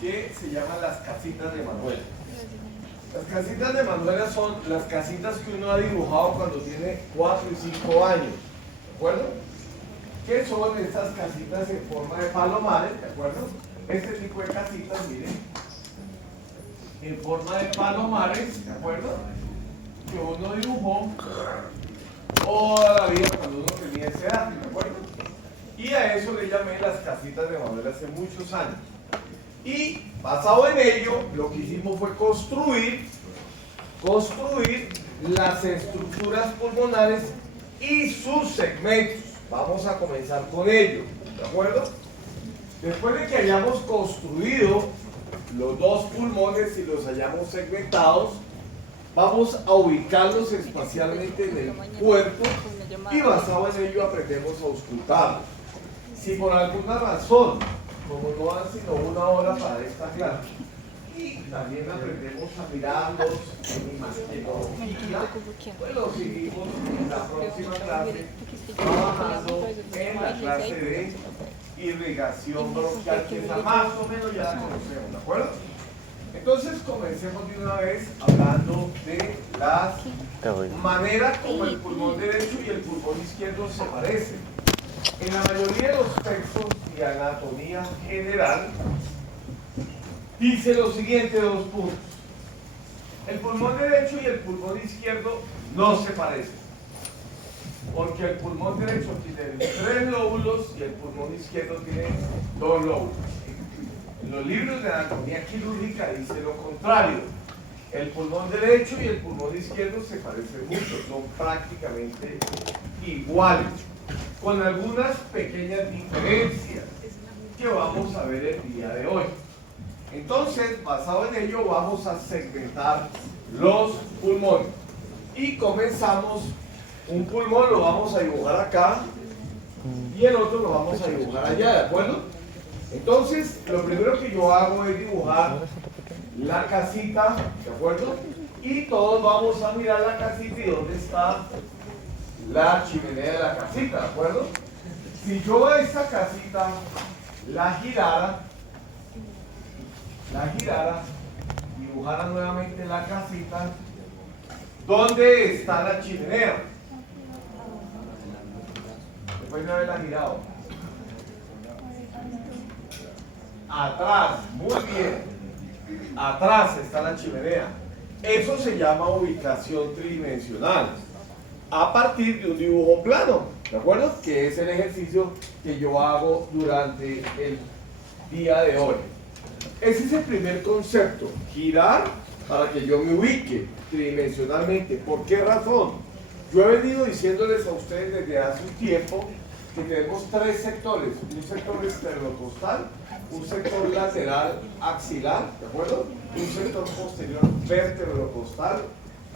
que se llaman las casitas de Manuela. Las casitas de Manuela son las casitas que uno ha dibujado cuando tiene 4 y 5 años, ¿de acuerdo? ¿Qué son estas casitas en forma de palomares? ¿De acuerdo? Este tipo de casitas, miren, en forma de palomares, ¿de acuerdo? Que uno dibujó toda la vida cuando uno tenía esa edad, ¿de acuerdo? Y a eso le llamé las casitas de Manuel hace muchos años. Y basado en ello, lo que hicimos fue construir las estructuras pulmonares y sus segmentos. Vamos a comenzar con ello, ¿de acuerdo? Después de que hayamos construido los dos pulmones y los hayamos segmentados, vamos a ubicarlos espacialmente en el cuerpo y basado en ello aprendemos a auscultarlos. Si por alguna razón, como no dan sino 1 hora para esta clase, y también aprendemos a mirarlos en imagenología, pues lo seguimos en la próxima clase, trabajando en la clase de irrigación bronquial, que esa más o menos ya la conocemos, ¿de acuerdo? Entonces comencemos de una vez hablando de la manera como el pulmón derecho y el pulmón izquierdo se parecen. En la mayoría de los textos de anatomía general dice lo siguiente, 2 puntos. El pulmón derecho y el pulmón izquierdo no se parecen, porque el pulmón derecho tiene 3 lóbulos y el pulmón izquierdo tiene 2 lóbulos. En los libros de anatomía quirúrgica dice lo contrario. El pulmón derecho y el pulmón izquierdo se parecen mucho, son prácticamente iguales, con algunas pequeñas diferencias que vamos a ver el día de hoy. Entonces, basado en ello, vamos a segmentar los pulmones. Y comenzamos, un pulmón lo vamos a dibujar acá y el otro lo vamos a dibujar allá, ¿de acuerdo? Entonces, lo primero que yo hago es dibujar la casita, ¿de acuerdo? Y todos vamos a mirar la casita y dónde está la chimenea de la casita, ¿de acuerdo? Si yo a esta casita la girara, dibujara nuevamente la casita, ¿dónde está la chimenea? Después de haberla girado. Atrás, muy bien. Atrás está la chimenea. Eso se llama ubicación tridimensional, a partir de un dibujo plano, ¿de acuerdo? Que es el ejercicio que yo hago durante el día de hoy. Ese es el primer concepto, girar para que yo me ubique tridimensionalmente. ¿Por qué razón? Yo he venido diciéndoles a ustedes desde hace un tiempo que tenemos 3 sectores, un sector esternocostal, un sector lateral axilar, ¿de acuerdo? Un sector posterior vértebro-costal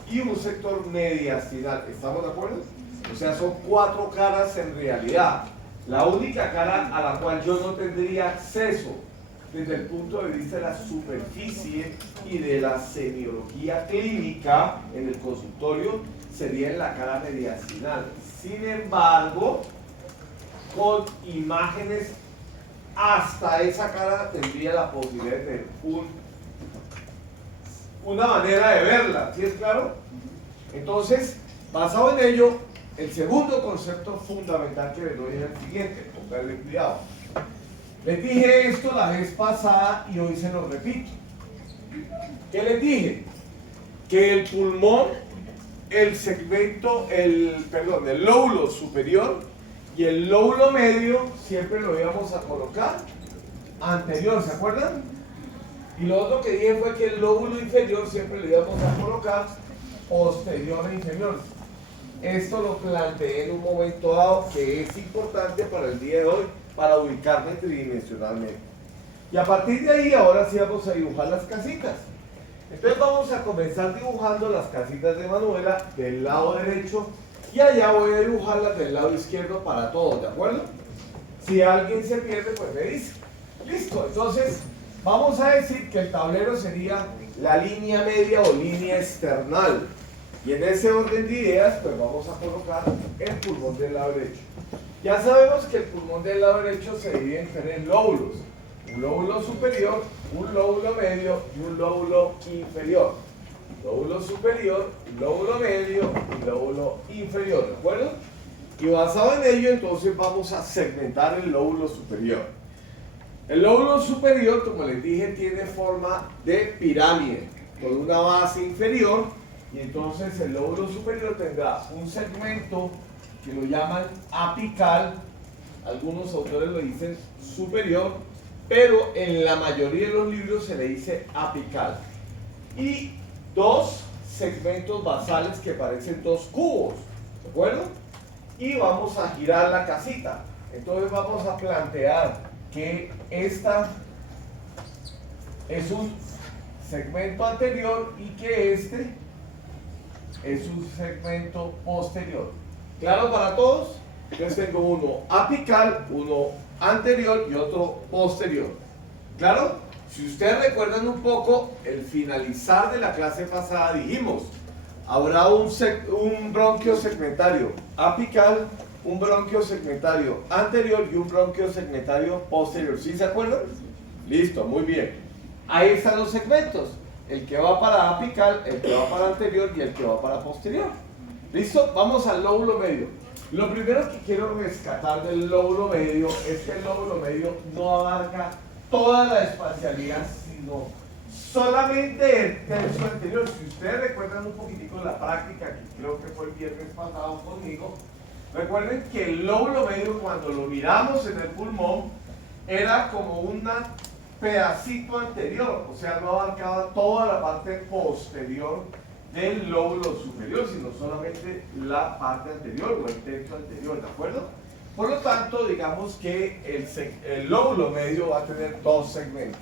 y un sector mediastinal. ¿Estamos de acuerdo? O sea, son 4 caras en realidad. La única cara a la cual yo no tendría acceso desde el punto de vista de la superficie y de la semiología clínica en el consultorio sería en la cara mediastinal. Sin embargo, con imágenes hasta esa cara tendría la posibilidad de tener una manera de verla, ¿sí es claro? Entonces, basado en ello, el segundo concepto fundamental que les doy es el siguiente, pónganle cuidado. Les dije esto la vez pasada y hoy se lo repito. ¿Qué les dije? Que el pulmón, el segmento, el lóbulo superior y el lóbulo medio siempre lo íbamos a colocar anterior, ¿se acuerdan? Y lo otro que dije fue que el lóbulo inferior siempre lo íbamos a colocar posterior e inferior. Esto lo planteé en un momento dado que es importante para el día de hoy, para ubicarme tridimensionalmente. Y a partir de ahí, ahora sí vamos a dibujar las casitas. Entonces vamos a comenzar dibujando las casitas de Manuela del lado derecho y allá voy a dibujarlas del lado izquierdo para todos, ¿de acuerdo? Si alguien se pierde, pues me dice. Listo, entonces vamos a decir que el tablero sería la línea media o línea external. Y en ese orden de ideas, pues vamos a colocar el pulmón del lado derecho. Ya sabemos que el pulmón del lado derecho se divide en 3 lóbulos. un lóbulo superior, un lóbulo medio y un lóbulo inferior. Lóbulo superior, lóbulo medio y lóbulo inferior, ¿de acuerdo? Y basado en ello, entonces vamos a segmentar el lóbulo superior. El lóbulo superior, como les dije, tiene forma de pirámide, con una base inferior, y entonces el lóbulo superior tendrá un segmento que lo llaman apical, algunos autores lo dicen superior, pero en la mayoría de los libros se le dice apical. Y dos segmentos basales que parecen dos cubos, ¿de acuerdo? Y vamos a girar la casita. Entonces vamos a plantear que esta es un segmento anterior y que este es un segmento posterior. ¿Claro para todos? Entonces tengo uno apical, uno anterior y otro posterior. ¿Claro? Si ustedes recuerdan un poco, el finalizar de la clase pasada dijimos, habrá un bronquio segmentario apical, un bronquio segmentario anterior y un bronquio segmentario posterior. ¿Sí se acuerdan? Listo, muy bien. Ahí están los segmentos. El que va para apical, el que va para anterior y el que va para posterior. ¿Listo? Vamos al lóbulo medio. Lo primero que quiero rescatar del lóbulo medio es que el lóbulo medio no abarca toda la espacialidad, sino solamente el tercio anterior. Si ustedes recuerdan un poquitico la práctica, que creo que fue el viernes pasado conmigo, recuerden que el lóbulo medio, cuando lo miramos en el pulmón, era como un pedacito anterior, o sea, no abarcaba toda la parte posterior del lóbulo superior, sino solamente la parte anterior o el tercio anterior, ¿de acuerdo? Por lo tanto, digamos que el lóbulo medio va a tener dos segmentos.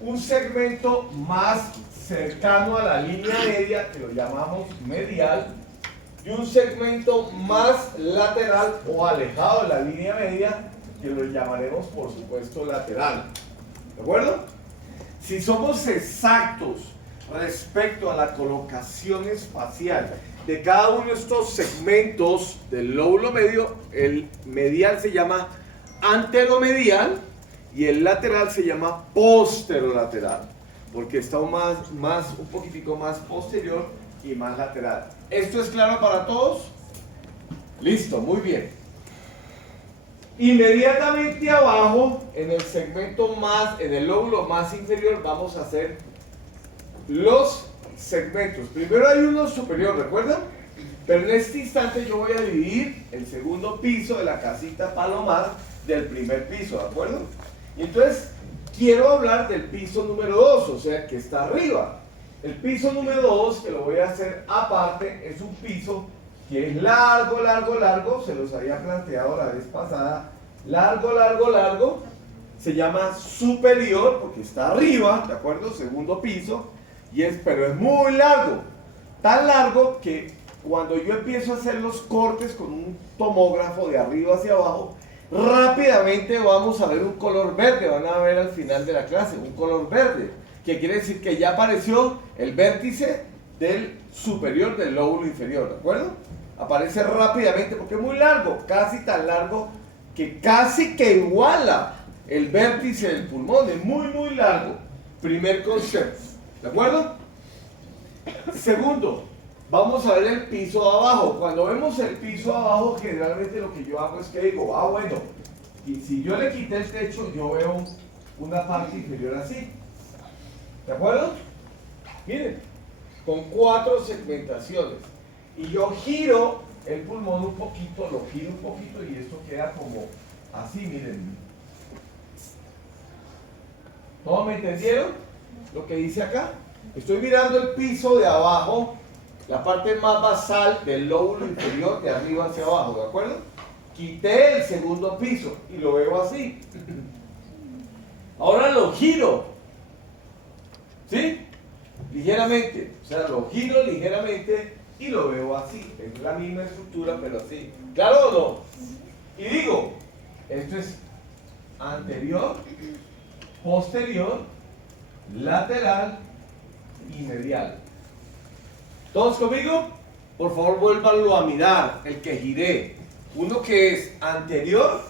Un segmento más cercano a la línea media, que lo llamamos medial, y un segmento más lateral o alejado de la línea media, que lo llamaremos, por supuesto, lateral. ¿De acuerdo? Si somos exactos respecto a la colocación espacial de cada uno de estos segmentos del lóbulo medio, el medial se llama anteromedial y el lateral se llama posterolateral, porque está un poquitico más posterior y más lateral. ¿Esto es claro para todos? Listo, muy bien. Inmediatamente abajo, en el segmento en el lóbulo más inferior, vamos a hacer los segmentos. Primero hay uno superior, ¿recuerdan? Pero en este instante yo voy a dividir el segundo piso de la casita Palomar del primer piso, ¿de acuerdo? Y entonces quiero hablar del piso número 2, o sea, que está arriba. El piso número 2, que lo voy a hacer aparte, es un piso que es largo, largo, largo, se los había planteado la vez pasada, largo, largo, largo, se llama superior porque está arriba, ¿de acuerdo? Segundo piso, pero es muy largo, tan largo que cuando yo empiezo a hacer los cortes con un tomógrafo de arriba hacia abajo, rápidamente vamos a ver un color verde, van a ver al final de la clase, un color verde, que quiere decir que ya apareció el vértice del superior del lóbulo inferior, ¿de acuerdo? Aparece rápidamente porque es muy largo, casi tan largo que casi que iguala el vértice del pulmón, es muy muy largo. Primer concepto, ¿de acuerdo? Segundo, vamos a ver el piso de abajo. Cuando vemos el piso de abajo, generalmente lo que yo hago es que digo, bueno, y si yo le quité el techo, yo veo una parte inferior así, ¿de acuerdo? Miren, con 4 segmentaciones. Y yo giro el pulmón un poquito, lo giro un poquito y esto queda como así, miren. ¿Todos me entendieron lo que dice acá? Estoy mirando el piso de abajo, la parte más basal del lóbulo inferior, de arriba hacia abajo, ¿de acuerdo? Quité el segundo piso y lo veo así. Ahora lo giro, ¿sí? Ligeramente, o sea, lo giro ligeramente y lo veo así. Es la misma estructura, pero así. ¿Claro o no? Y digo, esto es anterior, posterior, lateral y medial. ¿Todos conmigo? Por favor, vuélvanlo a mirar, el que giré. Uno que es anterior,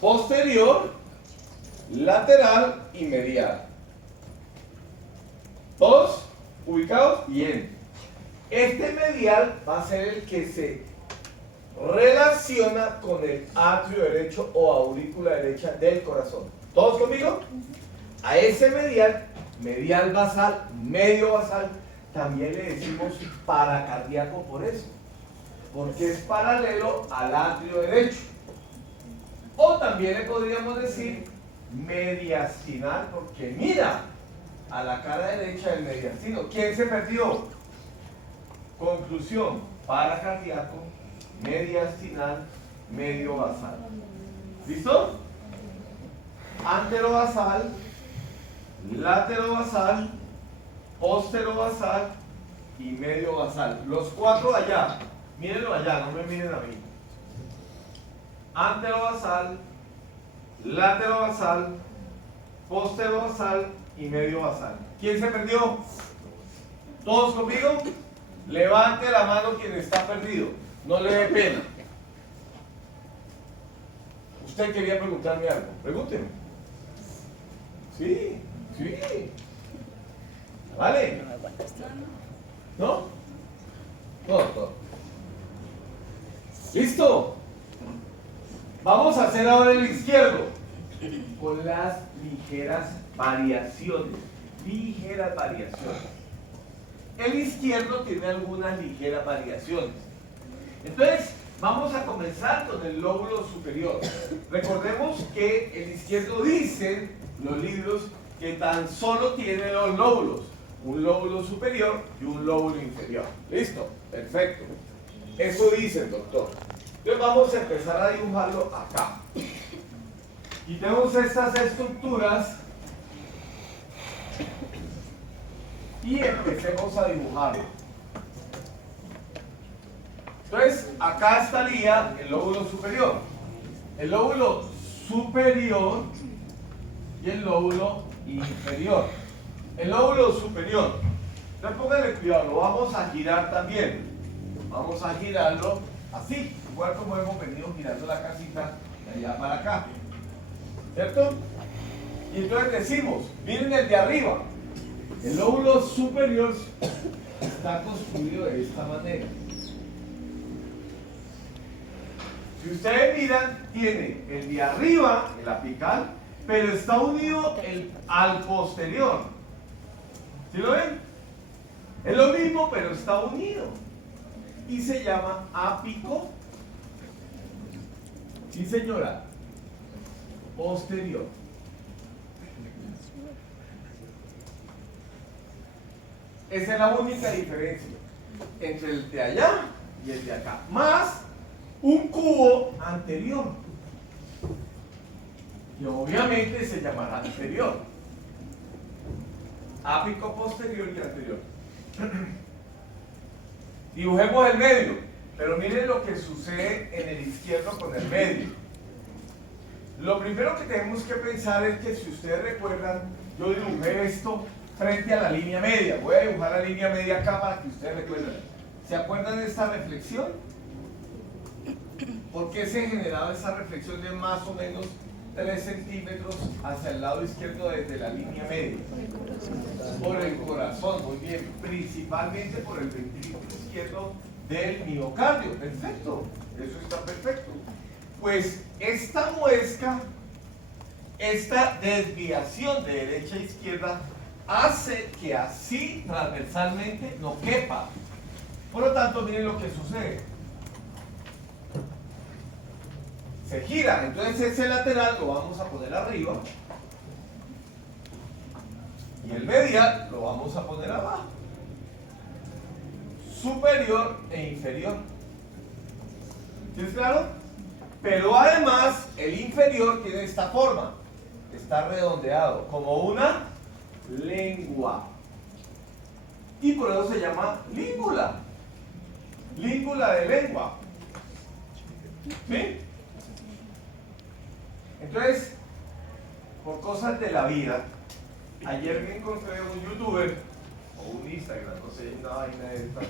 posterior lateral y medial. ¿Todos ubicados? Bien. Este medial va a ser el que se relaciona con el atrio derecho o aurícula derecha del corazón. ¿Todos conmigo? A ese medial, medial basal, medio basal, también le decimos paracardíaco por eso, porque es paralelo al atrio derecho. O también le podríamos decir mediastinal, porque mira a la cara derecha del mediastino. ¿Quién se perdió? Conclusión: paracardíaco, mediastinal, medio basal. ¿Listo? Anterobasal, laterobasal, posterobasal y medio basal. Los cuatro allá. Mírenlo allá, no me miren a mí. Anterobasal, laterobasal, posterobasal y medio basal. ¿Quién se perdió? ¿Todos conmigo? Levante la mano quien está perdido. No le dé pena. Usted quería preguntarme algo. Pregúnteme. Sí, sí. ¿Vale? ¿No? Todo. ¿Listo? Vamos a hacer ahora el izquierdo con las ligeras variaciones. Ligeras variaciones. El izquierdo tiene algunas ligeras variaciones. Entonces, vamos a comenzar con el lóbulo superior. Recordemos que el izquierdo dice los libros que tan solo tiene dos lóbulos, un lóbulo superior y un lóbulo inferior. ¿Listo? Perfecto. Eso dice el doctor. Entonces vamos a empezar a dibujarlo acá. Y tenemos estas estructuras y empecemos a dibujarlo. Entonces, acá estaría el lóbulo superior. El lóbulo superior y el lóbulo inferior. El lóbulo superior. Entonces, pónganle cuidado, lo vamos a girar también. Vamos a girarlo así, igual como hemos venido girando la casita de allá para acá. ¿Cierto? Y entonces decimos, miren el de arriba. El lóbulo superior está construido de esta manera. Si ustedes miran, tiene el de arriba, el apical, pero está unido al posterior. ¿Sí lo ven? Es lo mismo, pero está unido. Y se llama ápico. Sí, señora. Posterior. Esa es la única diferencia entre el de allá y el de acá. Más un cubo anterior, que obviamente se llamará anterior. Ápico, posterior y anterior. Dibujemos el medio, pero miren lo que sucede en el izquierdo con el medio. Lo primero que tenemos que pensar es que, si ustedes recuerdan, yo dibujé esto frente a la línea media. Voy a dibujar la línea media acá para que ustedes recuerden. ¿Se acuerdan de esta reflexión? ¿Por qué se ha generado esa reflexión de más o menos 3 centímetros hacia el lado izquierdo desde la línea media? Por el corazón, muy bien. Principalmente por el ventrículo izquierdo del miocardio. Perfecto, eso está perfecto. Pues esta muesca, esta desviación de derecha a izquierda, hace que así transversalmente no quepa. Por lo tanto, miren lo que sucede. Se gira, entonces ese lateral lo vamos a poner arriba y el medial lo vamos a poner abajo. Superior e inferior. ¿Sí es claro? Pero además el inferior tiene esta forma. Está redondeado como una lengua. Y por eso se llama língula. Língula de lengua. ¿Sí? Entonces, por cosas de la vida, ayer me encontré un youtuber o un Instagram, no sé, una vaina de esta,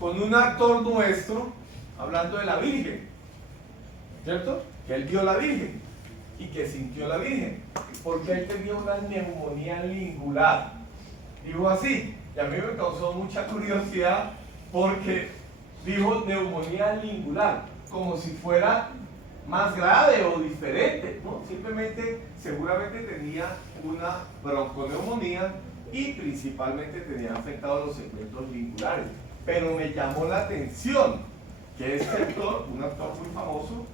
con un actor nuestro hablando de la Virgen, ¿cierto? Que él vio la Virgen. y que sintió la Virgen, porque él tenía una neumonía lingular. Dijo así, y a mí me causó mucha curiosidad porque dijo neumonía lingular, como si fuera más grave o diferente, ¿no? Simplemente, seguramente tenía una bronconeumonía y principalmente tenía afectados los segmentos lingulares. Pero me llamó la atención que este actor, un actor muy famoso,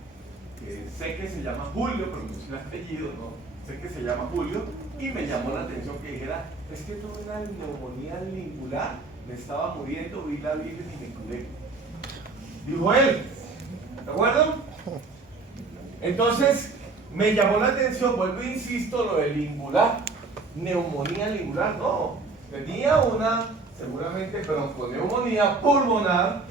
que sé que se llama Julio, pero no sé el apellido, ¿no? Sé que se llama Julio, y me llamó la atención que dijera, es que tuve una neumonía lingular, me estaba muriendo, vi la Virgen y me curé. Dijo él, ¿de acuerdo? Entonces, me llamó la atención, vuelvo e insisto, lo de lingular, neumonía lingular, no, tenía una, seguramente, bronconeumonía pulmonar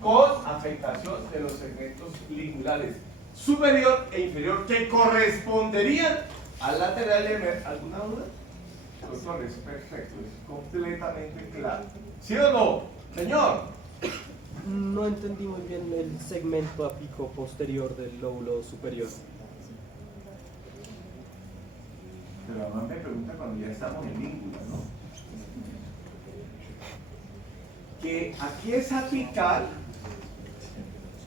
con afectación de los segmentos lingulares superior e inferior que corresponderían al lateral y ¿alguna duda? Doctor, es perfecto, es completamente claro. ¿Sí o no? Señor. No entendí muy bien el segmento apico posterior del lóbulo superior. Pero además me pregunta cuando ya estamos en língula, ¿no? Que aquí es apical,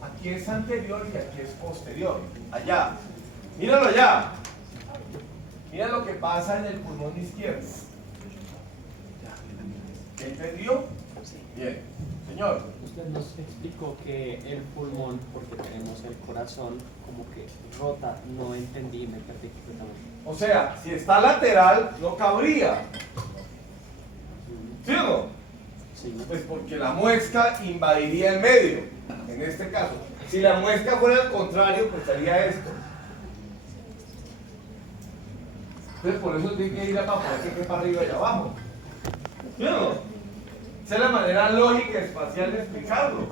aquí es anterior y aquí es posterior. Allá. Míralo allá. Mira lo que pasa en el pulmón izquierdo. ¿Entendió? Bien. Señor. Usted nos explicó que el pulmón, porque tenemos el corazón, como que rota. No entendí, me perdí completamente. O sea, si está lateral, no cabría. ¿Sí o no? Sí. Pues porque la muesca invadiría el medio, en este caso. Si la muesca fuera al contrario, pues haría esto. Entonces por eso tiene que ir a para poder que quepa arriba y abajo. ¿Sí o no? Esa es la manera lógica espacial de explicarlo.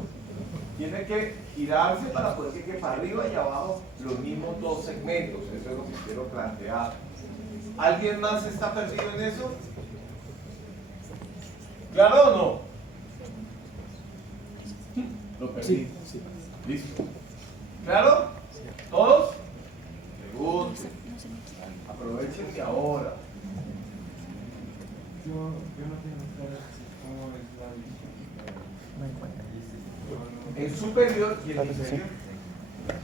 Tiene que girarse para poder que quepa arriba y abajo los mismos dos segmentos. Eso es lo que quiero plantear. ¿Alguien más está perdido en eso? ¿Claro o no? Lo perdí. Sí, sí. Listo. ¿Claro? ¿Todos? Pregunten. Aprovechen que ahora. Yo no tengo claro cómo es la visión. El superior y el inferior.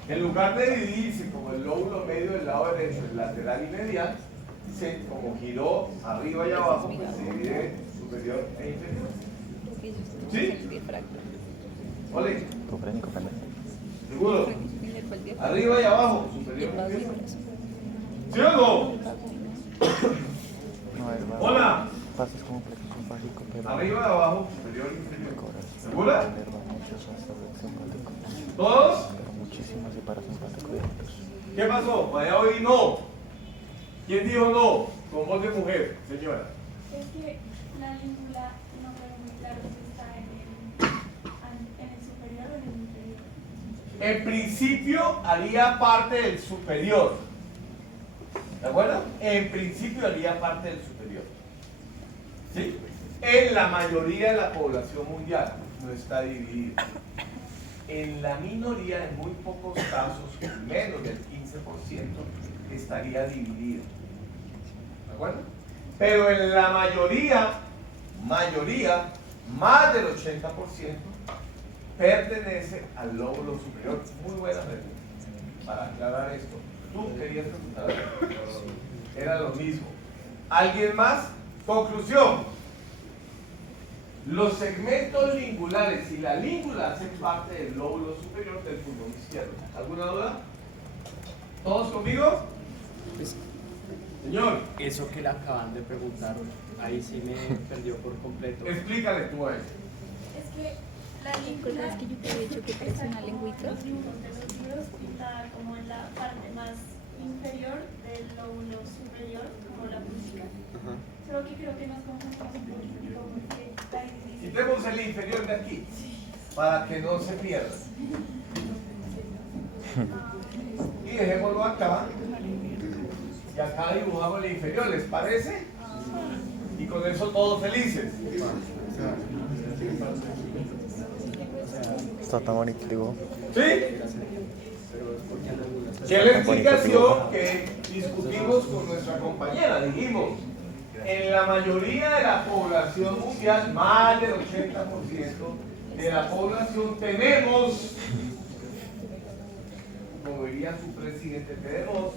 En lugar de dividirse como el lóbulo medio del lado derecho, el lateral y medial, como giró arriba y abajo, pues se divide superior e inferior. ¿Sí? Ole. ¿Seguro? Arriba y abajo, superior e inferior. ¿Sí o no? Hola. Arriba y abajo, superior e inferior. ¿Segura? ¿Todos? ¿Qué pasó? Vaya hoy no. ¿Quién dijo no? Con voz de mujer, señora. Es que la língula no veo muy claro si está en el superior o en el inferior. En principio haría parte del superior. ¿De acuerdo? En principio haría parte del superior. ¿Sí? En la mayoría de la población mundial no está dividido. En la minoría, en muy pocos casos, menos del 15%, estaría dividido. ¿De acuerdo? Pero en la mayoría, más del 80%, pertenece al lóbulo superior. Muy buena pregunta. Para aclarar esto. Tú querías preguntar. Era lo mismo. ¿Alguien más? Conclusión. Los segmentos lingulares y la língula hacen parte del lóbulo superior del pulmón izquierdo. ¿Alguna duda? ¿Todos conmigo? Señor. Eso que le acaban de preguntar, ahí sí me perdió por completo. Explícale tú a él. Es que la língula ¿Recuerdas que yo te había dicho que parece una lengüita? los dibujos de los libros está como en la parte más inferior del lóbulo superior, como la música. Solo que creo que nos confundimos un poquito porque ahí dice... Quitemos el inferior de aquí para que no se pierda. Y dejémoslo acá. Y acá dibujamos el inferior, ¿les parece? Y con eso todos felices. Está tan bonito, digo. ¿Sí? Que la explicación que discutimos con nuestra compañera, dijimos, en la mayoría de la población mundial, más del 80% de la población, tenemos, como diría su presidente, tenemos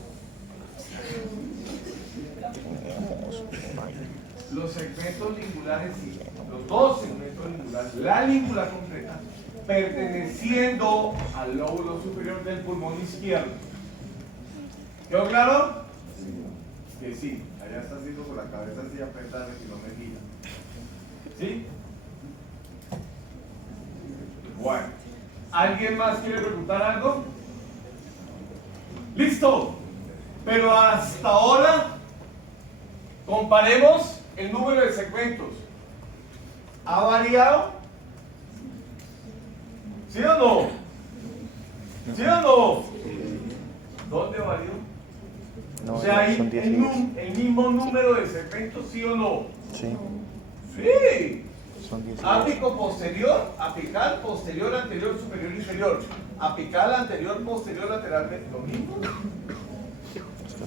los segmentos lingulares, sí, los dos segmentos lingulares, la língula completa, perteneciendo al lóbulo superior del pulmón izquierdo. ¿Quedó claro? Que sí, allá está haciendo con la cabeza así apretada que no me mira. ¿Sí? Bueno, ¿alguien más quiere preguntar algo? ¡Listo! Pero hasta ahora, comparemos el número de segmentos. ¿Ha variado? ¿Sí o no? ¿Sí o no? ¿Dónde varió? No, O sea, ¿hay son 10 el mismo número de segmentos, sí o no? Sí, Sí. son 10 Ápico posterior, apical, posterior, anterior, superior, inferior. Apical, anterior, posterior, lateralmente. ¿Lo mismo?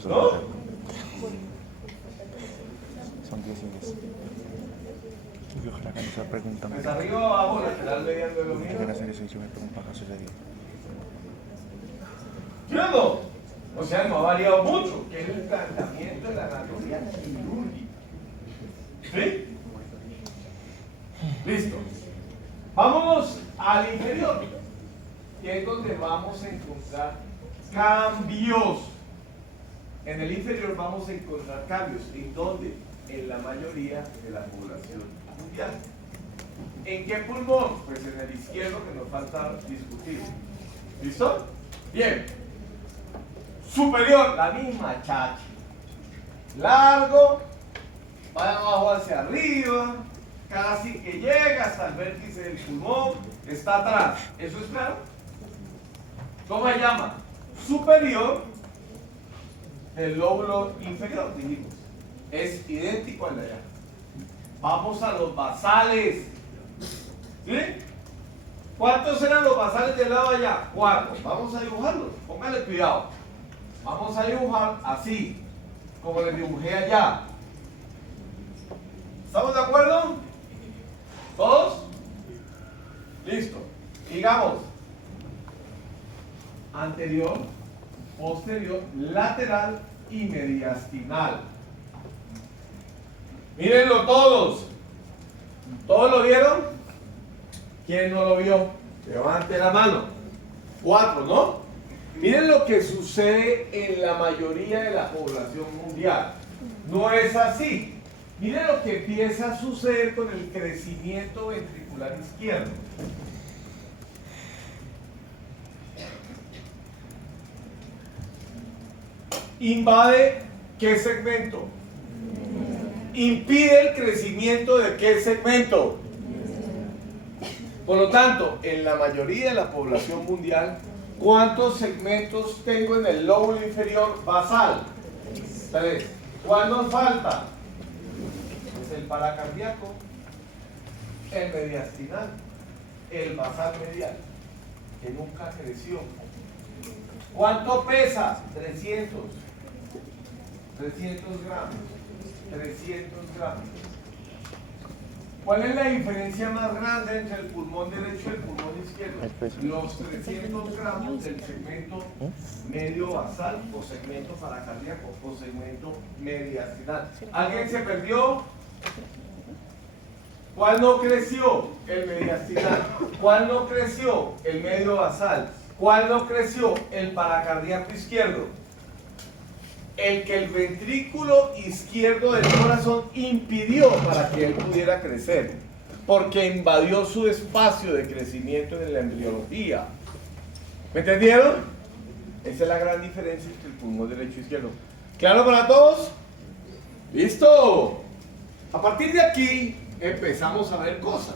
¿No? Son 10 y 10. Y ojalá que esa pregunta me Pues arriba, abajo, lateral, mediano, lo quieren mismo. hacer eso y yo me pregunto qué sucedió. ¿Sí o no? O sea, no ha variado mucho, que es el planteamiento de la anatomía quirúrgica. ¿Sí? Listo. Vámonos al inferior, que es donde vamos a encontrar cambios. En el inferior vamos a encontrar cambios. ¿En dónde? En la mayoría de la población mundial. ¿En qué pulmón? Pues en el izquierdo, que nos falta discutir. ¿Listo? Bien. Superior, la misma chacha. Largo, va de abajo hacia arriba, casi que llega hasta el vértice del pulmón, está atrás. ¿Eso es claro? ¿Cómo se llama? Superior del lóbulo inferior, dijimos. Es idéntico al de allá. Vamos a los basales. ¿Sí? ¿Cuántos eran los basales del lado de allá? 4. Vamos a dibujarlos. Póngale cuidado. Vamos a dibujar así, como les dibujé allá. ¿Estamos de acuerdo? ¿Todos? Listo. Digamos, anterior, posterior, lateral y mediastinal. Mírenlo todos. ¿Todos lo vieron? ¿Quién no lo vio? Levante la mano. 4, ¿no? Miren lo que sucede en la mayoría de la población mundial. No es así. Miren lo que empieza a suceder con el crecimiento ventricular izquierdo. ¿Invade qué segmento? ¿Impide el crecimiento de qué segmento? Por lo tanto, en la mayoría de la población mundial, ¿cuántos segmentos tengo en el lóbulo inferior basal? 3. ¿Cuál nos falta? Es el paracardíaco, el mediastinal, el basal medial, que nunca creció. ¿Cuánto pesa? 300 gramos. 300 gramos. ¿Cuál es la diferencia más grande entre el pulmón derecho y el pulmón izquierdo? El peso. Los 300 gramos del segmento medio basal o segmento paracardíaco o segmento mediastinal. ¿Alguien se perdió? ¿Cuál no creció? El mediastinal. ¿Cuál no creció? El medio basal. ¿Cuál no creció? El paracardíaco izquierdo. El que el ventrículo izquierdo del corazón impidió para que él pudiera crecer, porque invadió su espacio de crecimiento en la embriología. ¿Me entendieron? Esa es la gran diferencia entre el pulmón derecho y izquierdo. ¿Claro para todos? ¡Listo! A partir de aquí empezamos a ver cosas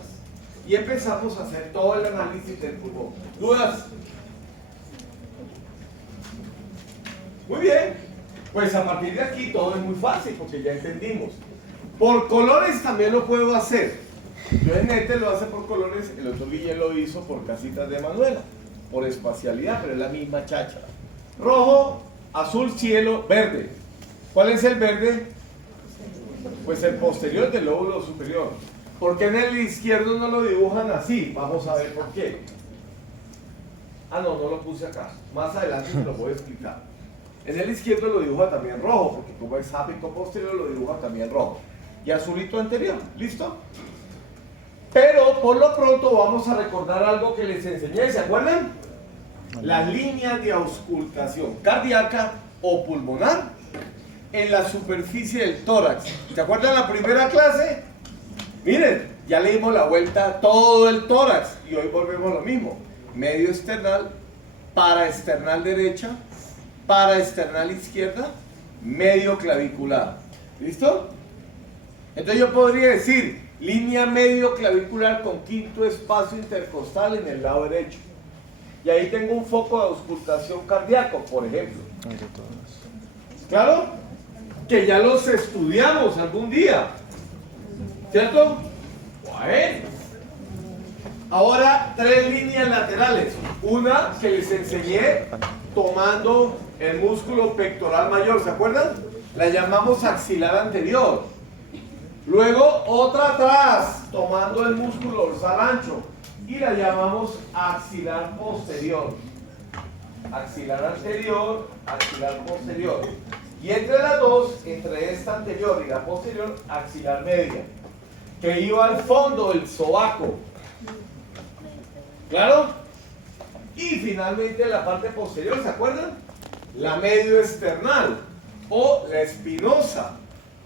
y empezamos a hacer todo el análisis del pulmón. ¿Dudas? Muy bien. Pues a partir de aquí todo es muy fácil porque ya entendimos. Por colores también lo puedo hacer. Yo en Nete lo hace por colores, el otro Guillén lo hizo por casitas de Manuela, por espacialidad, pero es la misma cháchara. Rojo, azul cielo, verde. ¿Cuál es el verde? Pues el posterior del lóbulo superior. ¿Por qué en el izquierdo no lo dibujan así? Vamos a ver por qué. Ah, no lo puse acá. Más adelante se lo voy a explicar. En el izquierdo lo dibuja también rojo, porque como es ápico posterior lo dibuja también rojo. Y azulito anterior, ¿listo? Pero por lo pronto vamos a recordar algo que les enseñé, ¿se acuerdan? Las líneas de auscultación cardíaca o pulmonar en la superficie del tórax. ¿Se acuerdan la primera clase? Miren, ya le dimos la vuelta a todo el tórax y hoy volvemos a lo mismo. Medio esternal, paraesternal derecha, paraesternal izquierda, medio clavicular. ¿Listo? Entonces yo podría decir línea medio clavicular con quinto espacio intercostal en el lado derecho. Y ahí tengo un foco de auscultación cardíaco, por ejemplo. ¿Claro? Que ya los estudiamos algún día. ¿Cierto? Bueno. Ahora, 3 líneas laterales. Una que les enseñé tomando el músculo pectoral mayor, ¿se acuerdan? La llamamos axilar anterior. Luego, otra atrás, tomando el músculo dorsal ancho. Y la llamamos axilar posterior. Axilar anterior, axilar posterior. Y entre las dos, entre esta anterior y la posterior, axilar media, que iba al fondo del sobaco. ¿Claro? Y finalmente la parte posterior, ¿se acuerdan? La medio esternal o la espinosa,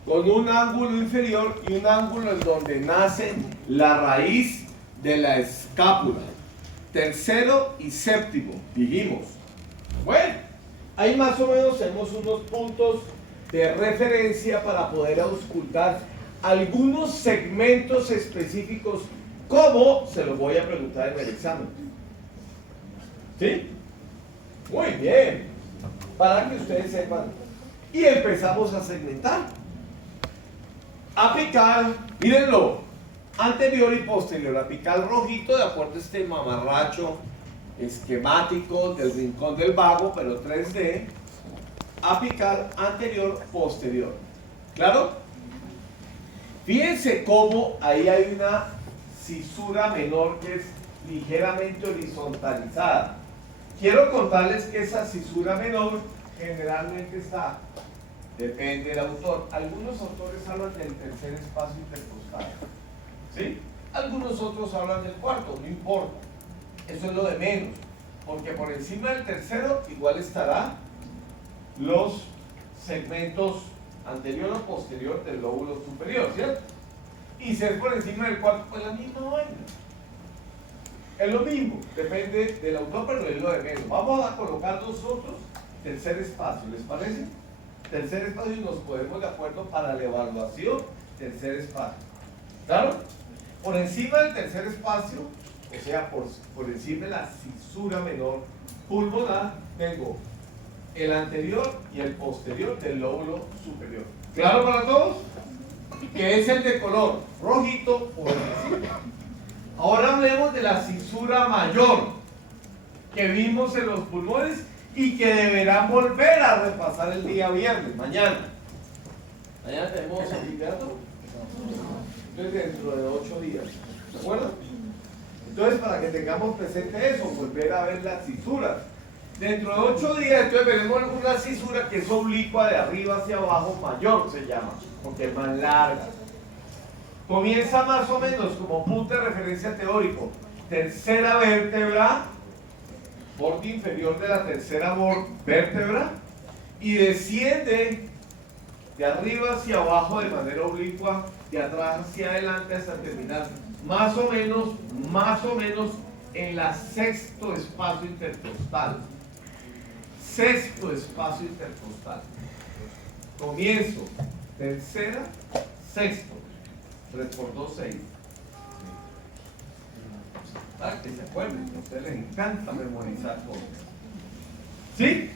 con un ángulo inferior y un ángulo en donde nace la raíz de la escápula. Tercero y séptimo, dijimos. Bueno, ahí más o menos tenemos unos puntos de referencia para poder auscultar algunos segmentos específicos, como se los voy a preguntar en el examen. ¿Sí? Muy bien. Para que ustedes sepan. Y empezamos a segmentar. Apical, mírenlo, anterior y posterior. Apical rojito, de acuerdo a este mamarracho esquemático del rincón del vago, pero 3D. Apical anterior, posterior. ¿Claro? Fíjense cómo ahí hay una cisura menor que es ligeramente horizontalizada. Quiero contarles que esa cisura menor generalmente está, depende del autor. Algunos autores hablan del tercer espacio intercostal, ¿sí? Algunos otros hablan del cuarto, no importa. Eso es lo de menos, porque por encima del tercero igual estará los segmentos anterior o posterior del lóbulo superior, ¿cierto? Y ser por encima del cuarto, pues la misma vaina. Es lo mismo, depende del autor, pero es lo de menos. Vamos a colocar nosotros tercer espacio, ¿les parece? Tercer espacio y nos ponemos de acuerdo para la evaluación. Tercer espacio. ¿Claro? Por encima del tercer espacio, o sea, por encima de la cisura menor pulmonar, tengo el anterior y el posterior del lóbulo superior. ¿Claro para todos? Que es el de color rojito por encima. Ahora hablemos de la cisura mayor que vimos en los pulmones y que deberán volver a repasar el día viernes, mañana. Mañana tenemos anfiteatro. Entonces dentro de 8 días. ¿De acuerdo? Entonces para que tengamos presente eso, volver a ver las cisuras. Dentro de 8 días entonces veremos una cisura que es oblicua de arriba hacia abajo, mayor se llama, porque es más larga. Comienza más o menos como punto de referencia teórico, tercera vértebra, borde inferior de la tercera vértebra, y desciende de arriba hacia abajo de manera oblicua, de atrás hacia adelante hasta terminar más o menos en la sexto espacio intercostal. Sexto espacio intercostal. Comienzo, tercera, sexto. 3 por 2, 6. Para que se acuerden, a ustedes les encanta memorizar todo. ¿Sí?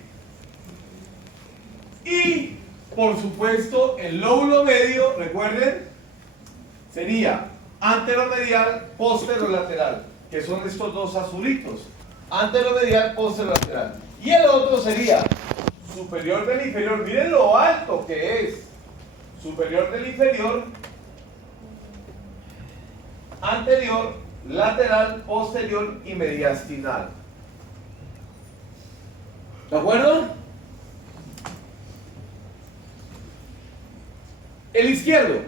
Y, por supuesto, el lóbulo medio, recuerden, sería anteromedial, posterolateral, que son estos dos azulitos. Anteromedial, posterolateral. Y el otro sería superior del inferior. Miren lo alto que es. Superior del inferior, anterior, lateral, posterior y mediastinal. ¿De acuerdo? El izquierdo.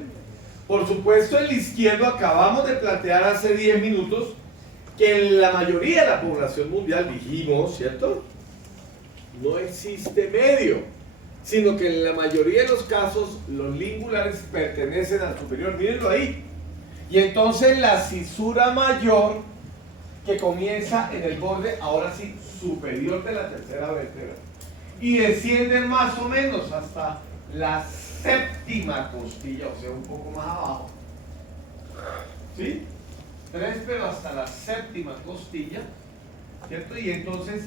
Por supuesto, el izquierdo acabamos de plantear hace 10 minutos que en la mayoría de la población mundial dijimos, ¿cierto? No existe medio, sino que en la mayoría de los casos los lingulares pertenecen al superior. Mírenlo ahí. Y entonces la cisura mayor que comienza en el borde, ahora sí, superior de la tercera vértebra y desciende más o menos hasta la séptima costilla, o sea, un poco más abajo. ¿Sí? 3, pero hasta la séptima costilla, ¿cierto? Y entonces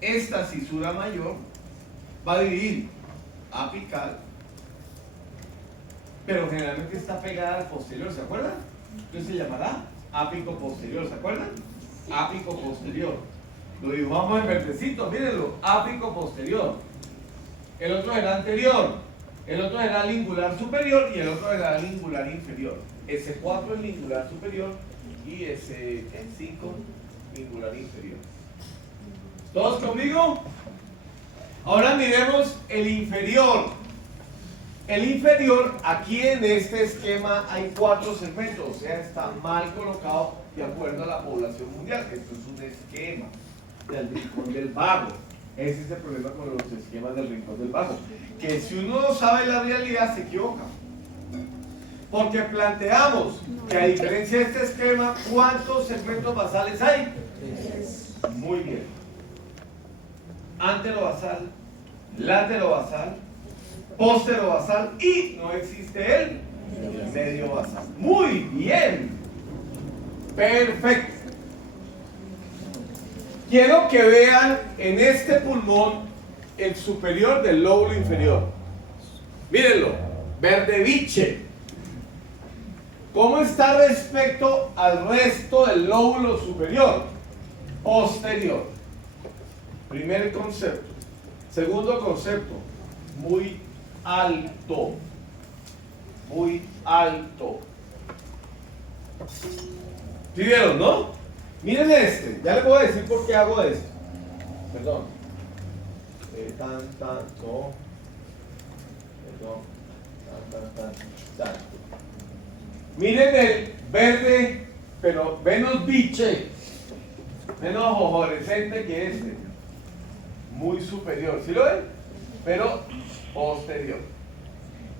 esta cisura mayor va a dividir apical, pero generalmente está pegada al posterior, ¿se acuerdan? Entonces se llamará ápico posterior, ¿se acuerdan? Ápico posterior. Lo dibujamos en verdecito, mírenlo, ápico posterior. El otro era anterior, el otro era lingular superior y el otro era lingular inferior. S4 es lingular superior y S5 lingular inferior. ¿Todos conmigo? Ahora miremos el inferior. El inferior, aquí en este esquema hay 4 segmentos, o sea, está mal colocado de acuerdo a la población mundial. Esto es un esquema del rincón del vago. Ese es el problema con los esquemas del rincón del vago, que si uno no sabe la realidad se equivoca. Porque planteamos que a diferencia de este esquema, ¿cuántos segmentos basales hay? Muy bien. Anterobasal, laterobasal, posterobasal y no existe el medio basal. Muy bien. Perfecto. Quiero que vean en este pulmón el superior del lóbulo inferior. Mírenlo, verde biche. ¿Cómo está respecto al resto del lóbulo superior? Posterior. Primer concepto. Segundo concepto, muy alto. Muy alto. ¿Sí vieron, no? Miren este, ya les voy a decir por qué hago esto. Perdón. No. Perdón. Tan. Miren el verde, pero menos biche, menos fosforescente que este. Muy superior, ¿sí lo ven? Pero posterior.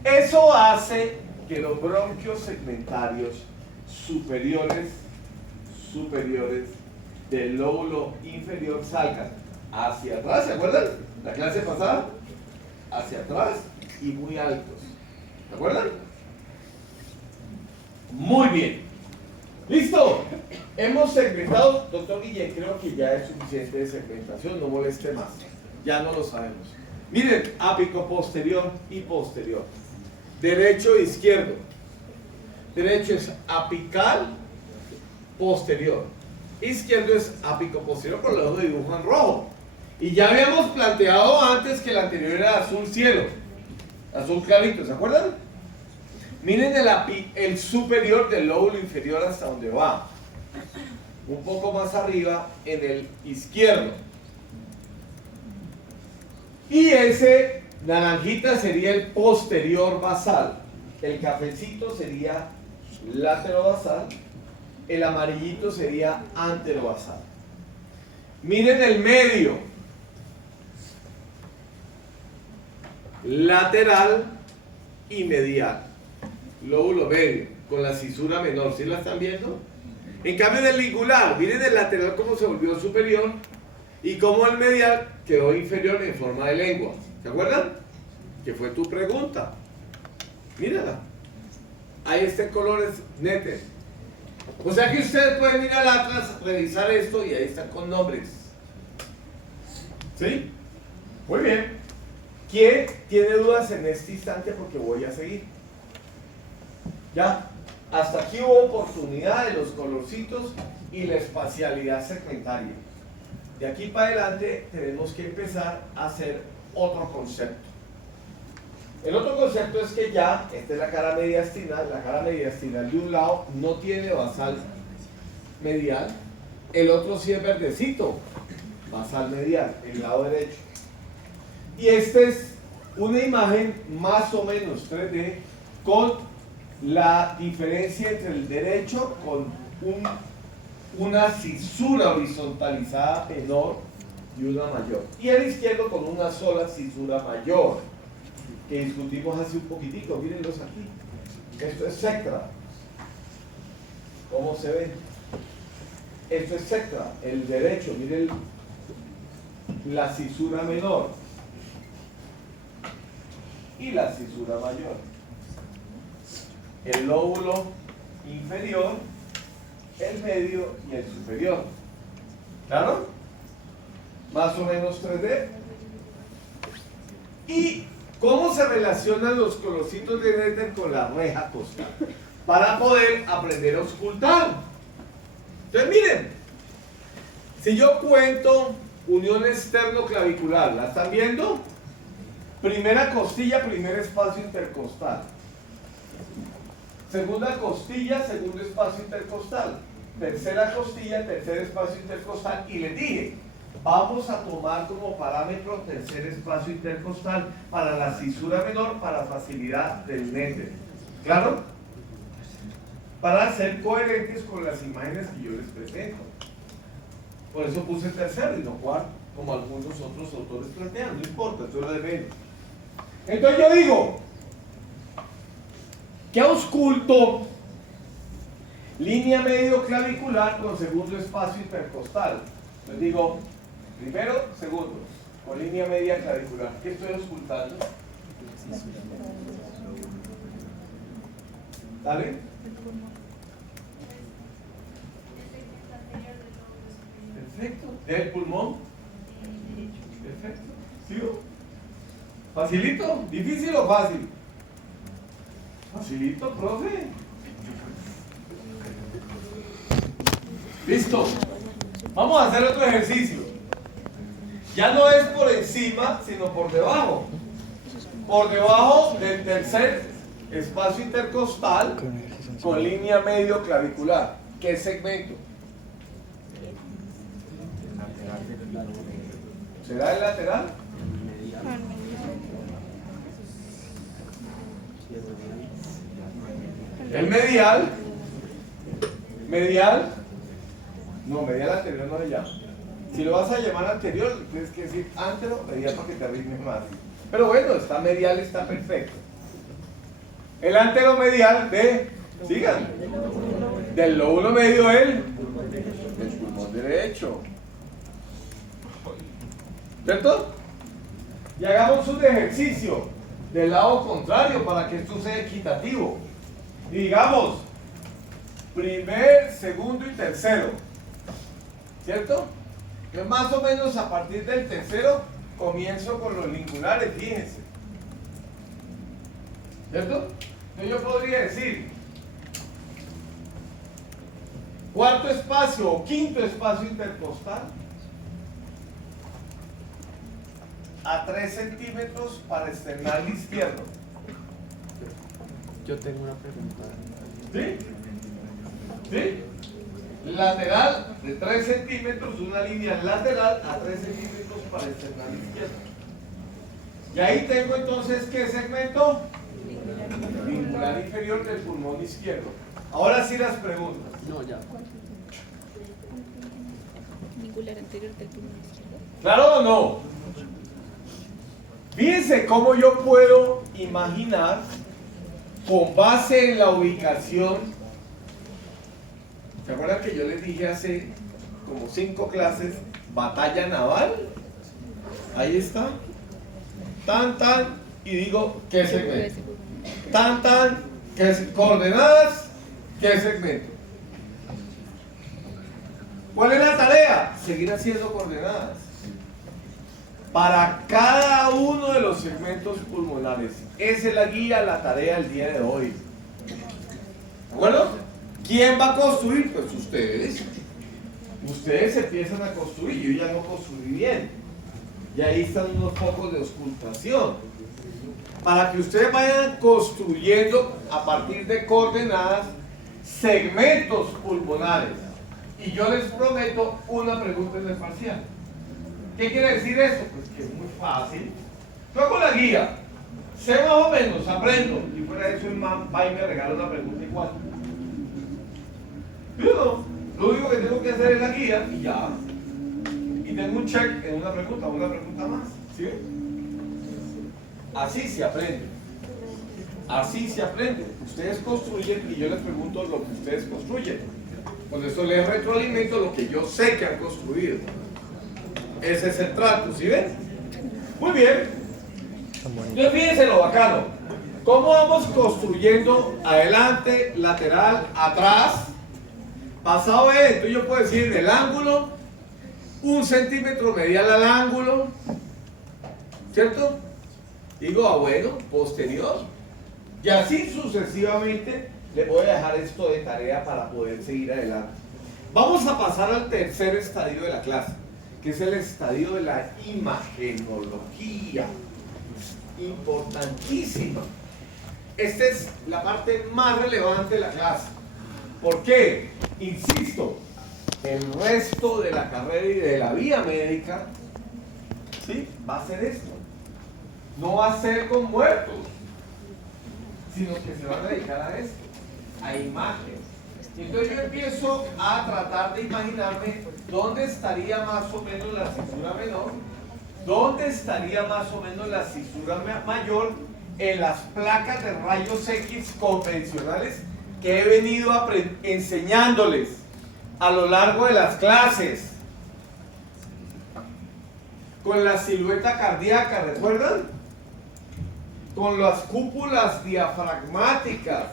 Eso hace que los bronquios segmentarios superiores del lóbulo inferior salgan hacia atrás, ¿se acuerdan? La clase pasada, hacia atrás y muy altos, ¿se acuerdan? Muy bien, listo. Hemos segmentado, doctor Guillén, creo que ya es suficiente de segmentación, no moleste más, ya no lo sabemos. Miren, ápico posterior y posterior, derecho e izquierdo. Derecho es apical posterior, izquierdo es ápico posterior, por lo tanto dibujo en rojo. Y ya habíamos planteado antes que el anterior era azul cielo, azul clarito, ¿se acuerdan? Miren el superior del lóbulo inferior hasta donde va, un poco más arriba en el izquierdo. Y ese naranjita sería el posterior basal, el cafecito sería laterobasal, el amarillito sería anterobasal. Miren el medio, lateral y medial, lóbulo medio, con la cisura menor, ¿sí la están viendo? En cambio del lingular, miren el lateral cómo se volvió superior y cómo el medial quedó inferior en forma de lengua. ¿Se acuerdan? Que fue tu pregunta. Mírala. Ahí está en colores netes. O sea que ustedes pueden ir al atlas, revisar esto y ahí están con nombres. ¿Sí? Muy bien. ¿Quién tiene dudas en este instante? Porque voy a seguir. ¿Ya? Hasta aquí hubo oportunidad de los colorcitos y la espacialidad segmentaria. de aquí para adelante tenemos que empezar a hacer otro concepto. El otro concepto es que ya, esta es la cara mediastinal de un lado no tiene basal medial, el otro sí es verdecito, basal medial, el lado derecho. Y esta es una imagen más o menos 3D con la diferencia entre el derecho con una cisura horizontalizada menor y una mayor. Y el izquierdo con una sola cisura mayor, que discutimos hace un poquitico, mírenlos aquí. Esto es sectra. ¿Cómo se ve? Esto es sectra, el derecho, miren la cisura menor y la cisura mayor. El lóbulo inferior, el medio y el superior. ¿Claro? Más o menos 3D. ¿Y cómo se relacionan los colorcitos de Nether con la reja costal? Para poder aprender a auscultar. Entonces miren, si yo cuento unión externo-clavicular, ¿la están viendo? Primera costilla, primer espacio intercostal. Segunda costilla, segundo espacio intercostal. Tercera costilla, tercer espacio intercostal. Y les dije, vamos a tomar como parámetro tercer espacio intercostal para la cisura menor, para facilidad del Nether. ¿Claro? Para ser coherentes con las imágenes que yo les presento. Por eso puse tercero y no cuarto, como algunos otros autores plantean. No importa, eso es lo de menos. Entonces yo digo, ¿qué ausculto? Línea medio clavicular con segundo espacio intercostal. Les digo, primero, segundo, con línea media clavicular. ¿Qué estoy auscultando? ¿Dale? Perfecto. ¿Del pulmón? Perfecto. ¿Sigo? ¿Facilito? ¿Difícil o fácil? Facilito, profe. Listo. Vamos a hacer otro ejercicio. Ya no es por encima, sino por debajo. Por debajo del tercer espacio intercostal con línea medio clavicular. ¿Qué segmento? ¿Será el lateral? El medial. Medial. No, medial anterior no le llama. Si lo vas a llamar anterior, tienes que decir antero, medial para que te arrimes más. Pero bueno, está medial, está perfecto. El antero medial de, sigan, del lóbulo medio del pulmón derecho. ¿Cierto? Y hagamos un ejercicio del lado contrario para que esto sea equitativo. Y digamos, primer, segundo y tercero. ¿Cierto? Que más o menos a partir del tercero comienzo con los lingulares, fíjense. ¿Cierto? Entonces yo podría decir cuarto espacio o quinto espacio intercostal a 3 centímetros para esternal izquierdo. Yo tengo una pregunta. ¿Sí? ¿Sí? Lateral de 3 centímetros, una línea lateral a 3 centímetros para esternal izquierdo. Y ahí tengo entonces, ¿qué segmento? Lingular inferior del pulmón izquierdo. Ahora sí las preguntas. No, ya. Lingular anterior del pulmón izquierdo. ¿Claro o no? Fíjense cómo yo puedo imaginar con base en la ubicación. ¿Se acuerdan que yo les dije hace como 5 clases batalla naval? Ahí está. Tan, tan, y digo, ¿qué segmento? Tan, tan, ¿qué coordenadas? ¿Qué segmento? ¿Cuál es la tarea? Seguir haciendo coordenadas para cada uno de los segmentos pulmonares. Esa es la guía, la tarea del día de hoy. ¿De acuerdo? ¿Quién va a construir? Pues ustedes. ustedes empiezan a construir, yo ya no construí bien. Y ahí están unos pocos de auscultación. Para que ustedes vayan construyendo a partir de coordenadas segmentos pulmonares. Y yo les prometo una pregunta en el parcial. ¿Qué quiere decir eso? Pues que es muy fácil. Yo hago la guía, sé más o menos, aprendo. Y fuera de eso el man va y me regala una pregunta igual. Yo no, lo único que tengo que hacer es la guía y ya. Y tengo un check en una pregunta más. ¿Sí? Así se aprende. Así se aprende. Ustedes construyen y yo les pregunto lo que ustedes construyen. Con eso les retroalimento lo que yo sé que han construido. Ese es el trato, ¿sí ven? Muy bien. Entonces fíjense lo bacano. ¿Cómo vamos construyendo adelante, lateral, atrás? Pasado esto, yo puedo decir en el ángulo, 1 centímetro medial al ángulo, ¿cierto? Digo, bueno, posterior. Y así sucesivamente les voy a dejar esto de tarea para poder seguir adelante. Vamos a pasar al tercer estadio de la clase, que es el estadio de la imagenología. Importantísima. Esta es la parte más relevante de la clase. ¿Por qué? Insisto, el resto de la carrera y de la vida médica, ¿sí?, va a ser esto. No va a ser con muertos, sino que se van a dedicar a esto, a imágenes. Entonces yo empiezo a tratar de imaginarme dónde estaría más o menos la cisura menor, dónde estaría más o menos la cisura mayor en las placas de rayos X convencionales que he venido enseñándoles a lo largo de las clases. Con la silueta cardíaca, ¿recuerdan? Con las cúpulas diafragmáticas.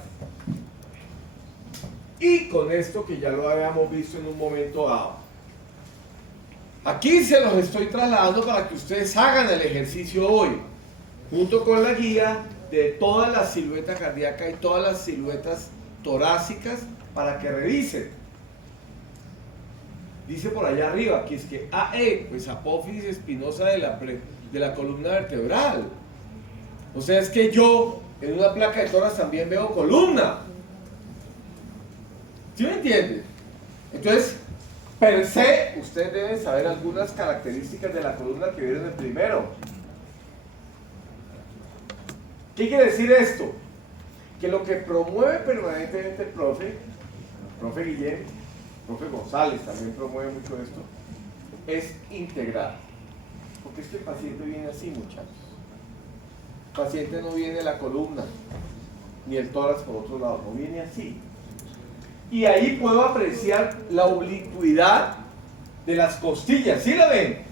Y con esto que ya lo habíamos visto en un momento dado. Aquí se los estoy trasladando para que ustedes hagan el ejercicio hoy, junto con la guía de toda la silueta cardíaca y todas las siluetas torácicas para que revisen. Dice por allá arriba que es que AE, pues apófisis espinosa de la columna vertebral. O sea, es que yo en una placa de tórax también veo columna. ¿Sí me entienden? Entonces, per se, ustedes deben saber algunas características de la columna que vieron en primero. ¿Qué quiere decir esto? Que lo que promueve permanentemente el profe Guillén, profe González también promueve mucho esto, es integrar. Porque es que el paciente viene así, muchachos. El paciente no viene de la columna, ni el tórax por otro lado, no viene así. Y ahí puedo apreciar la oblicuidad de las costillas, ¿sí la ven?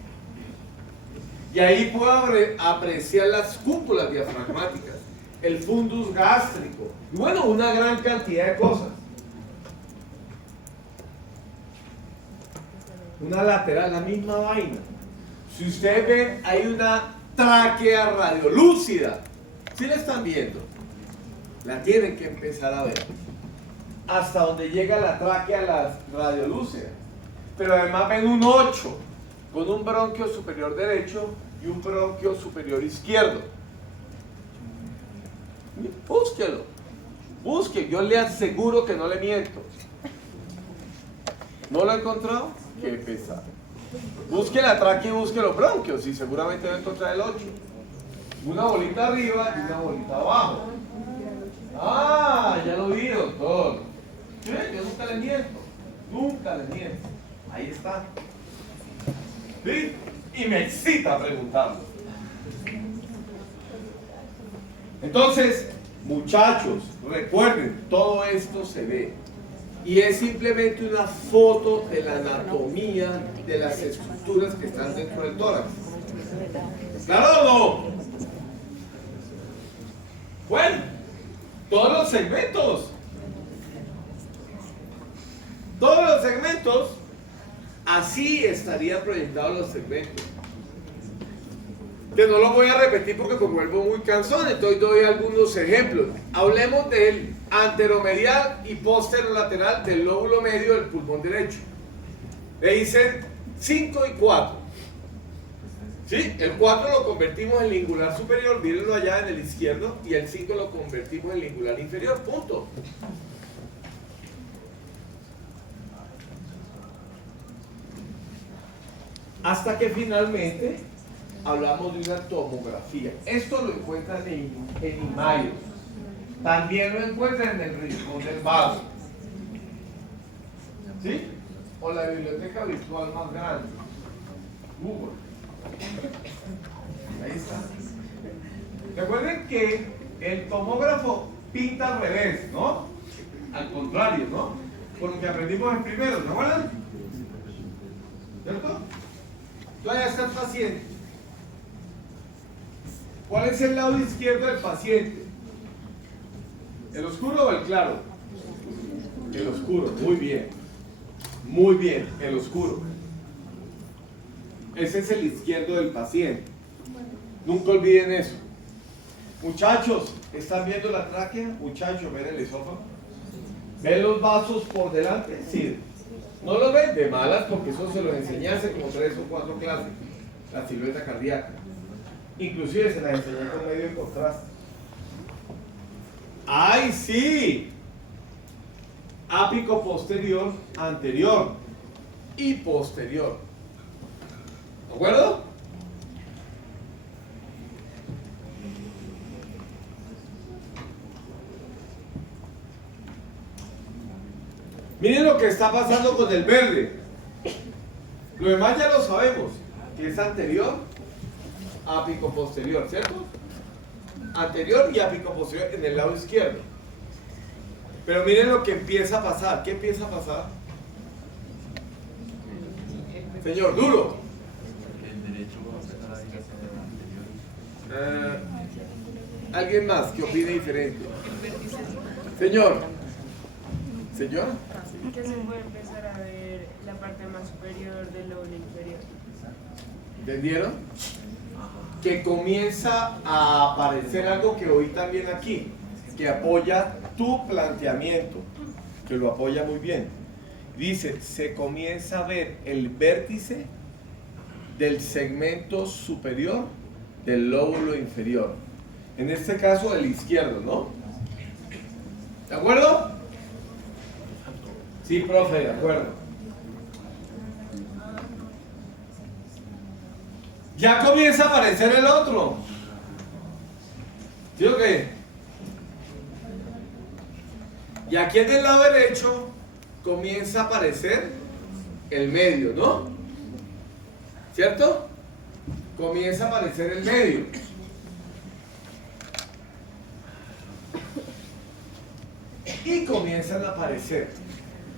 Y ahí puedo apreciar las cúpulas diafragmáticas, el fundus gástrico, y bueno, una gran cantidad de cosas. Una lateral, la misma vaina. Si ustedes ven, hay una tráquea radiolúcida. ¿Sí la están viendo? La tienen que empezar a ver. Hasta donde llega la tráquea, la radiolúcida. Pero además ven un 8, con un bronquio superior derecho y un bronquio superior izquierdo. Búsquelo. Busque, yo le aseguro que no le miento. ¿No lo ha encontrado? Qué pesado. Busque la tráquea y busque los bronquios y seguramente va a encontrar el 8. Una bolita arriba y una bolita abajo. Ah, ya lo vi, doctor. ¿Sí? Yo nunca le miento. Nunca le miento. Ahí está. ¿Sí? Y me excita preguntarlo. Entonces, muchachos, recuerden, todo esto se ve. Y es simplemente una foto de la anatomía de las estructuras que están dentro del tórax. ¿Claro o no? Bueno, todos los segmentos. Todos los segmentos, así estarían proyectados los segmentos. Que no lo voy a repetir porque me vuelvo muy cansón, entonces doy algunos ejemplos. Hablemos del anteromedial y posterolateral del lóbulo medio del pulmón derecho. Le dicen 5 y 4. ¿Sí? El 4 lo convertimos en lingular superior, mírenlo allá en el izquierdo, y el 5 lo convertimos en lingular inferior, punto. Hasta que finalmente hablamos de una tomografía. Esto lo encuentran en Imaios. También lo encuentran en el Rincón del Vago. ¿Sí? O la biblioteca virtual más grande. Google. Ahí está. Recuerden que el tomógrafo pinta al revés, ¿no? Al contrario, ¿no? Con lo que aprendimos en primero, ¿se acuerdan? ¿Cierto? Todavía está el paciente. ¿Cuál es el lado izquierdo del paciente? ¿El oscuro o el claro? El oscuro, muy bien. Muy bien, el oscuro. Ese es el izquierdo del paciente. Nunca olviden eso. Muchachos, ¿están viendo la tráquea? Muchachos, ¿ven el esófago? ¿Ven los vasos por delante? Sí. No lo ven de malas porque eso se los enseñé hace como 3 o 4 clases. La silueta cardíaca. Inclusive se la enseñé con medio de contraste. ¡Ay, sí! Ápico posterior, anterior y posterior. ¿De acuerdo? Miren lo que está pasando con el verde. Lo demás ya lo sabemos, que es anterior, ápico posterior, ¿cierto? Anterior y ápico posterior en el lado izquierdo. Pero miren lo que empieza a pasar. ¿Qué empieza a pasar? Señor, duro. El derecho va a empezar a ir hacia el anterior. ¿Alguien más que opine diferente? Señor. Señor. Que se puede empezar a ver la parte más superior del lóbulo inferior. ¿Entendieron? Que comienza a aparecer algo que oí también aquí, que apoya tu planteamiento, que lo apoya muy bien. Dice, se comienza a ver el vértice del segmento superior del lóbulo inferior. En este caso, el izquierdo, ¿no? ¿De acuerdo? Sí, profe, de acuerdo. Ya comienza a aparecer el otro. ¿Sí o qué? Y aquí en el lado derecho comienza a aparecer el medio, ¿no? ¿Cierto? Comienza a aparecer el medio. Y comienzan a aparecer,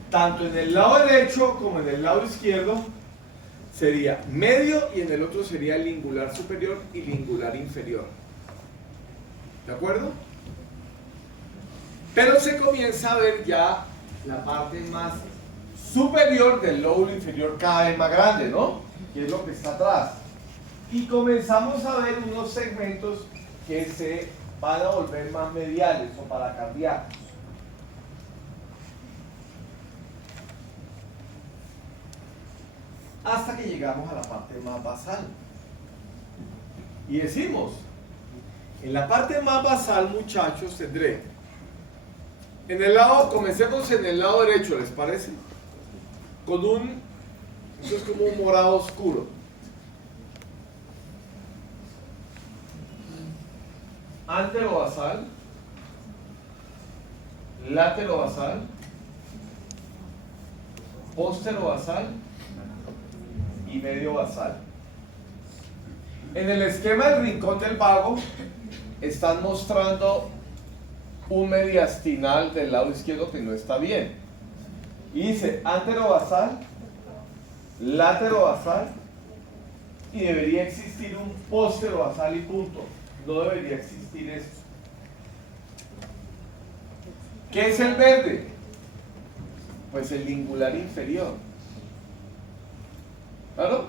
tanto en el lado derecho como en el lado izquierdo, sería medio y en el otro sería lingular superior y lingular inferior. ¿De acuerdo? Pero se comienza a ver ya la parte más superior del lóbulo inferior cada vez más grande, ¿no? Que es lo que está atrás. Y comenzamos a ver unos segmentos que se van a volver más mediales o paracardíacos. Hasta que llegamos a la parte más basal. Y decimos, en la parte más basal, muchachos, tendré, en el lado, comencemos en el lado derecho, ¿les parece? Con un, eso es como un morado oscuro. Anterobasal, laterobasal, posterobasal y medio basal. En el esquema del rincón del vago están mostrando un mediastinal del lado izquierdo que no está bien. Y dice anterobasal, laterobasal y debería existir un posterobasal y punto. No debería existir esto. ¿Qué es el verde? Pues el lingular inferior. ¿Claro?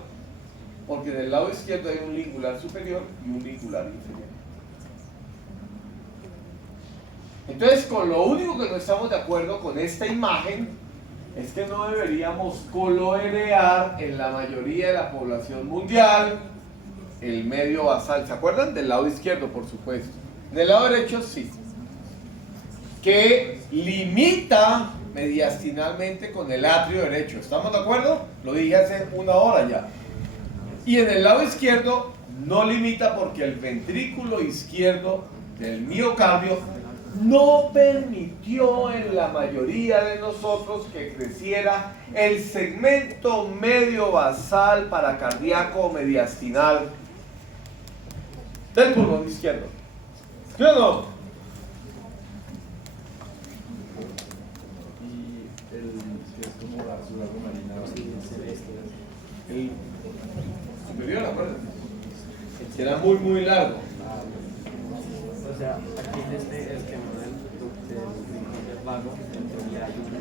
Porque en el lado izquierdo hay un lingular superior y un lingular inferior. Entonces, con lo único que no estamos de acuerdo con esta imagen es que no deberíamos colorear en la mayoría de la población mundial el medio basal. ¿Se acuerdan? Del lado izquierdo, por supuesto. Del lado derecho, sí. Que limita mediastinalmente con el atrio derecho. ¿Estamos de acuerdo? Lo dije hace una hora ya. Y en el lado izquierdo no limita porque el ventrículo izquierdo del miocardio no permitió en la mayoría de nosotros que creciera el segmento medio basal paracardíaco mediastinal del pulmón izquierdo. ¿Sí o no? Y el que es como la azul marina. El superior, acuérdense. Que era muy, muy largo. O sea, aquí en este esquema del rincón del vago, en teoría hay un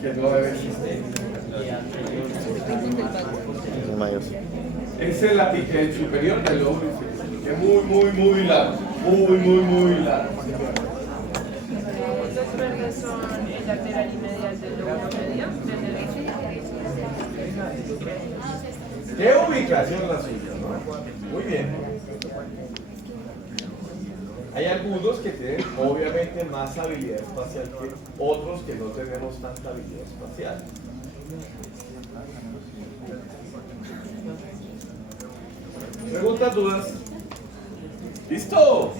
Que no debe y anterior Es mayor. Es el superior del lóbulo inferior, que es muy, muy, muy largo. Muy, muy, muy largo. Los verdes son el lateral y medial del lóbulo medio, del derecho. ¿Qué ubicación la suya, no? Muy bien. Hay algunos que tienen obviamente más habilidad espacial que otros que no tenemos tanta habilidad espacial. ¿Preguntas, dudas? ¿Listo?